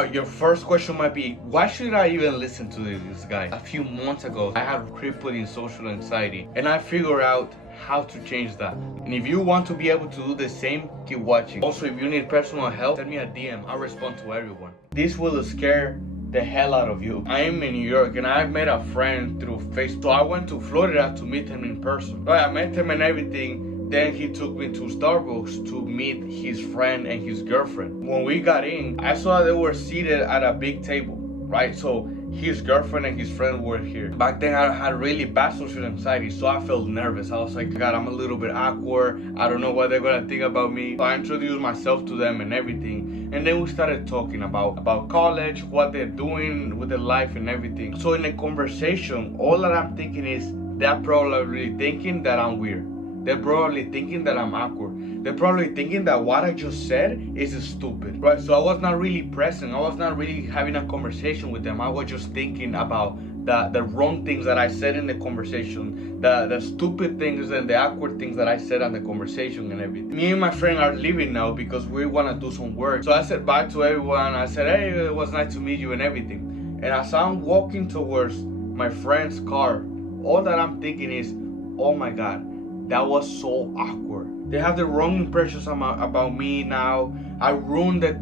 Now, your first question might be, why should I even listen to this guy? A few months ago, I had crippling social anxiety, and I figured out how to change that. And if you want to be able to do the same, keep watching. Also, if you need personal help, send me a DM. I'll respond to everyone. This will scare the hell out of you. I am in New York and I met a friend through Facebook. So I went to Florida to meet him in person. Right, I met him and everything. Then he took me to Starbucks to meet his friend and his girlfriend. When we got in, I saw they were seated at a big table, right? So his girlfriend and his friend were here. Back then I had really bad social anxiety, so I felt nervous. I was like, God, I'm a little bit awkward. I don't know what they're gonna think about me. So I introduced myself to them and everything. And then we started talking about college, what they're doing with their life and everything. So in the conversation, all that I'm thinking is they're probably thinking that I'm weird. They're probably thinking that I'm awkward. They're probably thinking that what I just said is stupid, right? So I was not really present. I was not really having a conversation with them. I was just thinking about the wrong things that I said in the conversation, the stupid things and the awkward things that I said in the conversation and everything. Me and my friend are leaving now because we want to do some work. So I said bye to everyone. I said, hey, it was nice to meet you and everything. And as I'm walking towards my friend's car, all that I'm thinking is, oh my God, that was so awkward. They have the wrong impressions about me now. I ruined the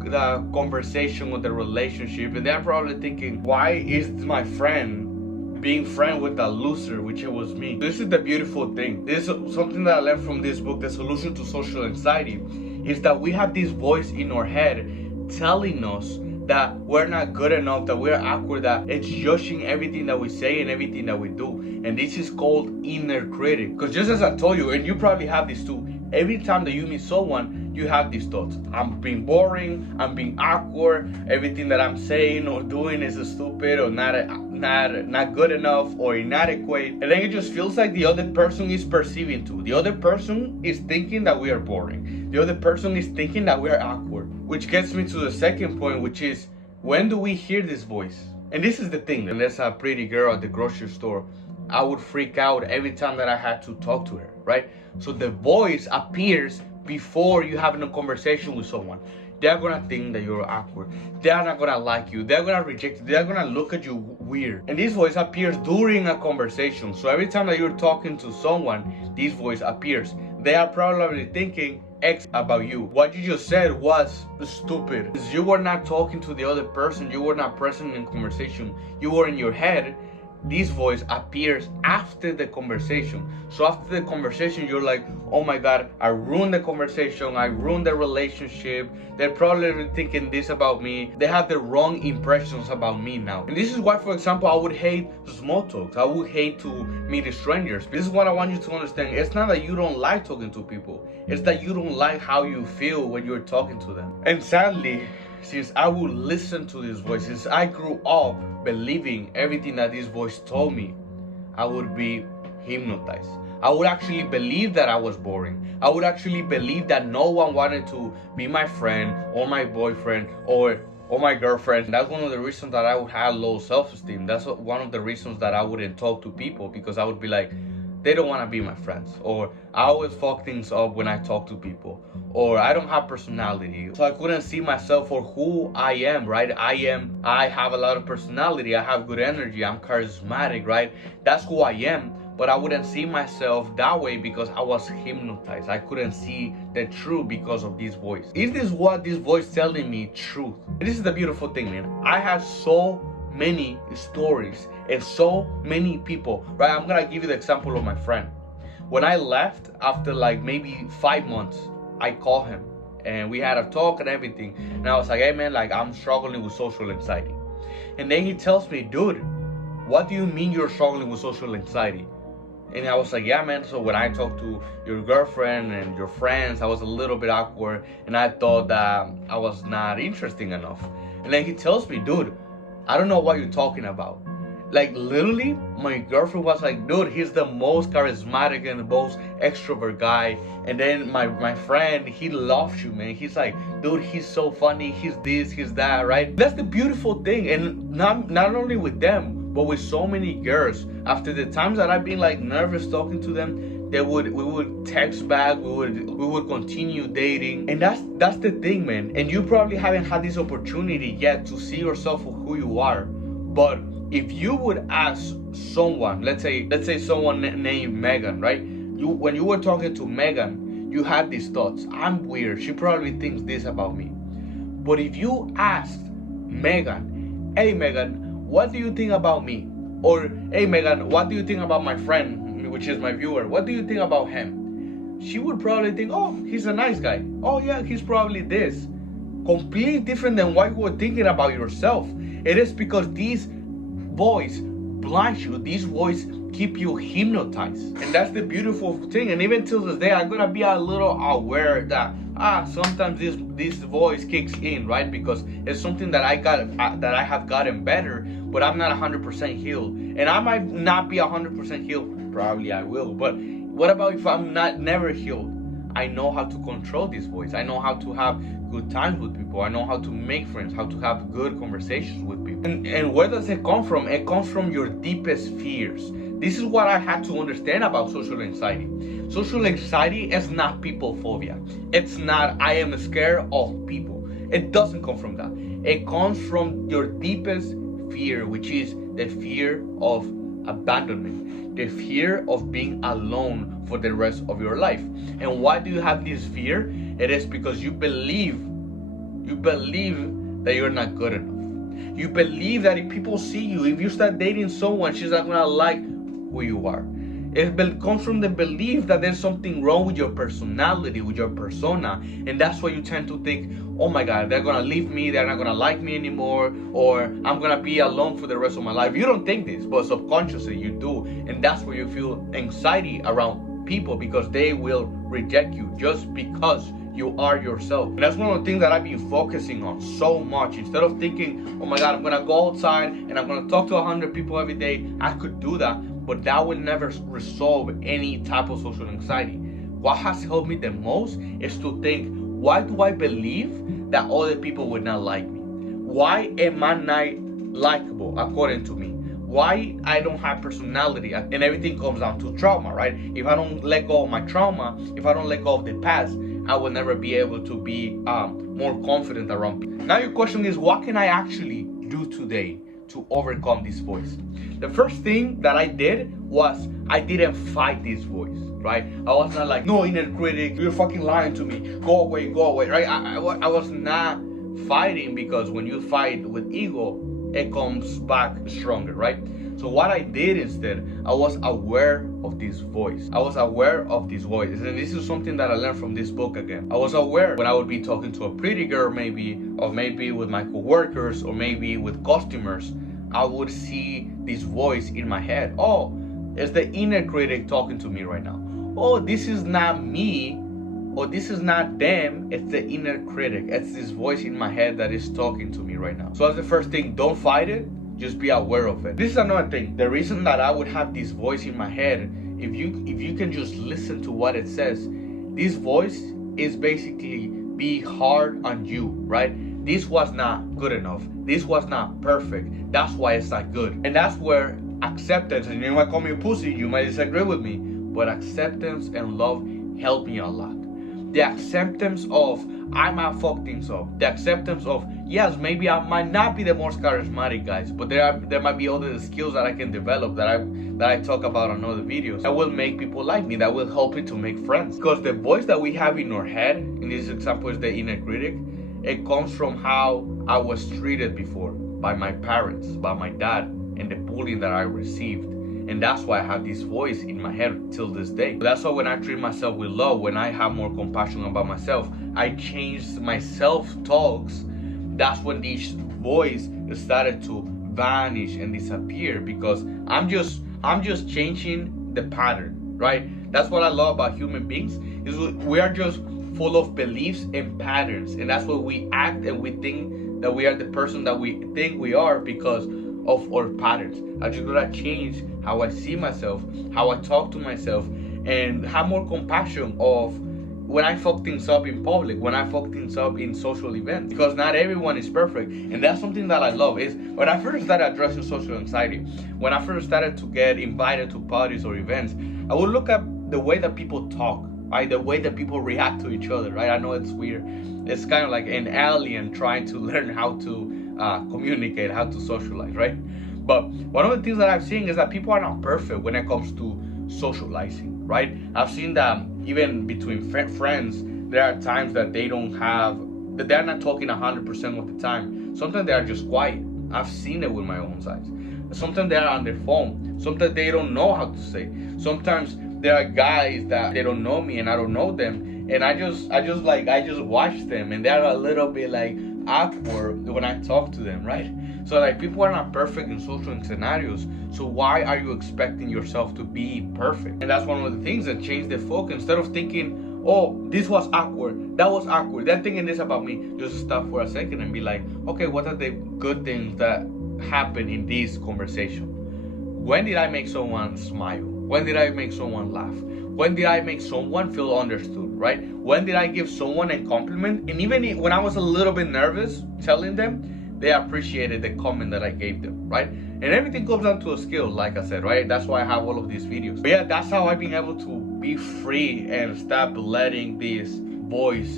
conversation with the relationship, and they're probably thinking, why is my friend being friend with a loser, which it was me? This is the beautiful thing. This is something that I learned from this book, The Solution to Social Anxiety, is that we have this voice in our head telling us that we're not good enough, that we're awkward, that it's judging everything that we say and everything that we do. And this is called inner critic. Because just as I told you, and you probably have this too, every time that you meet someone, you have these thoughts. I'm being boring, I'm being awkward, everything that I'm saying or doing is stupid or not good enough or inadequate. And then it just feels like the other person is perceiving too. The other person is thinking that we are boring. The other person is thinking that we are awkward. Which gets me to the second point, which is, when do we hear this voice? And this is the thing, when there's a pretty girl at the grocery store, I would freak out every time that I had to talk to her, right? So the voice appears before you having a conversation with someone. They're gonna think that you're awkward. They're not gonna like you. They're gonna reject you. They're gonna look at you weird. And this voice appears during a conversation. So every time that you're talking to someone, this voice appears. They are probably thinking X about you. What you just said was stupid. Because you were not talking to the other person. You were not present in conversation. You were in your head. This voice appears after the conversation. So after the conversation, you're like, oh my God, I ruined the conversation. I ruined the relationship. They're probably thinking this about me. They have the wrong impressions about me now. And this is why, for example, I would hate small talks. I would hate to meet strangers. This is what I want you to understand. It's not that you don't like talking to people. It's that you don't like how you feel when you're talking to them. And sadly, since I would listen to this voice, since I grew up believing everything that this voice told me, I would be hypnotized. I would actually believe that I was boring. I would actually believe that no one wanted to be my friend or my boyfriend or my girlfriend. That's one of the reasons that I would have low self-esteem. That's one of the reasons that I wouldn't talk to people, because I would be like, they don't want to be my friends, or I always fuck things up when I talk to people, or I don't have personality. So I couldn't see myself for who I am, right? I have a lot of personality. I have good energy. I'm charismatic, right? That's who I am. But I wouldn't see myself that way because I was hypnotized. I couldn't see the truth because of this voice. Is this what this voice telling me truth? And this is the beautiful thing, man. I have so many stories and so many people, right? I'm gonna give you the example of my friend. When I left after like maybe 5 months, I called him and we had a talk and everything. And I was like, hey man, like I'm struggling with social anxiety. And then he tells me, dude, what do you mean you're struggling with social anxiety? And I was like, yeah man, so when I talked to your girlfriend and your friends, I was a little bit awkward and I thought that I was not interesting enough. And then he tells me, dude, I don't know what you're talking about. Like literally, my girlfriend was like, dude, he's the most charismatic and the most extrovert guy. And then my friend, he loves you, man. He's like, dude, he's so funny. He's this, he's that, right? That's the beautiful thing. And not only with them, but with so many girls. After the times that I've been like nervous talking to them, we would text back, we would continue dating. And that's the thing, man. And you probably haven't had this opportunity yet to see yourself for who you are. But if you would ask someone, let's say someone named Megan, right? When you were talking to Megan, you had these thoughts. I'm weird. She probably thinks this about me. But if you asked Megan, hey Megan, what do you think about me? Or hey Megan, what do you think about my friend, which is my viewer? What do you think about him? She would probably think, oh, he's a nice guy. Oh yeah, he's probably this. Completely different than what you were thinking about yourself. It is because these voice blinds you. These voice keep you hypnotized. And that's the beautiful thing. And even till this day, I'm gonna be a little aware that sometimes this voice kicks in, right? Because it's something that I have gotten better, but I'm not 100% healed. And I might not be 100% healed. Probably I will. But what about if I'm never healed? I know how to control this voice. I know how to have good times with people. I know how to make friends, how to have good conversations with people. And where does it come from? It comes from your deepest fears. This is what I had to understand about social anxiety. Social anxiety is not people phobia. It's not I am scared of people. It doesn't come from that. It comes from your deepest fear, which is the fear of abandonment, the fear of being alone for the rest of your life. And why do you have this fear? It is because you believe that you're not good enough. You believe that if people see you, if you start dating someone, she's not gonna like who you are. It comes from the belief that there's something wrong with your personality, with your persona. And that's why you tend to think, oh my God, they're gonna leave me, they're not gonna like me anymore, or I'm gonna be alone for the rest of my life. You don't think this, but subconsciously you do. And that's where you feel anxiety around people, because they will reject you just because you are yourself. And that's one of the things that I've been focusing on so much. Instead of thinking, oh my God, I'm gonna go outside and I'm gonna talk to 100 people every day, I could do that, but that will never resolve any type of social anxiety. What has helped me the most is to think, why do I believe that other people would not like me? Why am I not likable according to me? Why I don't have personality? And everything comes down to trauma, right? If I don't let go of my trauma, if I don't let go of the past, I will never be able to be more confident around people. Now your question is, what can I actually do today to overcome this voice? The first thing that I did was I didn't fight this voice, right? I was not like, no, inner critic, you're fucking lying to me. Go away, right? I was not fighting, because when you fight with ego, it comes back stronger, right? So what I did instead, I was aware of this voice. I was aware of this voice. And this is something that I learned from this book again. I was aware when I would be talking to a pretty girl, maybe, or maybe with my coworkers, or maybe with customers, I would see this voice in my head. Oh, it's the inner critic talking to me right now. Oh, this is not me, or this is not them, it's the inner critic. It's this voice in my head that is talking to me right now. So that's the first thing, don't fight it, just be aware of it. This is another thing. The reason that I would have this voice in my head, if you can just listen to what it says, this voice is basically be hard on you, right? This was not good enough. This was not perfect. That's why it's not good. And that's where acceptance, and you might call me a pussy, you might disagree with me, but acceptance and love help me a lot. The acceptance of I might fuck things up. The acceptance of, yes, maybe I might not be the most charismatic guys, but there might be other skills that I can develop that I talk about on other videos that will make people like me, that will help me to make friends. Because the voice that we have in our head, in this example is the inner critic, it comes from how I was treated before by my parents, by my dad, and the bullying that I received. And that's why I have this voice in my head till this day. That's why when I treat myself with love, when I have more compassion about myself, I changed my self-talks. That's when this voice started to vanish and disappear, because I'm just changing the pattern, right? That's what I love about human beings, is we are just full of beliefs and patterns, and that's why we act and we think that we are the person that we think we are because of our patterns. I just gotta change how I see myself, how I talk to myself, and have more compassion of when I fuck things up in public, when I fuck things up in social events, because not everyone is perfect. And that's something that I love. Is when I first started addressing social anxiety, when I first started to get invited to parties or events, I would look at the way that people talk, right? The way that people react to each other, right? I know it's weird. It's kind of like an alien trying to learn how to communicate, how to socialize, right? But one of the things that I've seen is that people are not perfect when it comes to socializing, right? I've seen that even between friends, there are times that that they're not talking 100% of the time. Sometimes they are just quiet. I've seen it with my own eyes. Sometimes they are on their phone. Sometimes they don't know how to say. Sometimes there are guys that they don't know me and I don't know them, and I just watch them, and they're a little bit like awkward when I talk to them, right? So like, people are not perfect in social scenarios. So why are you expecting yourself to be perfect? And that's one of the things that changed the focus. Instead of thinking, oh, this was awkward, that was awkward, they're thinking this about me, just stop for a second and be like, okay, what are the good things that happen in this conversation? When did I make someone smile? When did I make someone laugh? When did I make someone feel understood, right? When did I give someone a compliment? And even when I was a little bit nervous telling them, they appreciated the comment that I gave them, right? And everything comes down to a skill, like I said, right? That's why I have all of these videos. But yeah, that's how I've been able to be free and stop letting this voice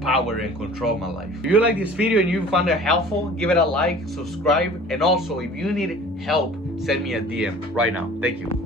power and control my life. If you like this video and you found it helpful, give it a like, subscribe, and also if you need help, send me a DM right now. Thank you.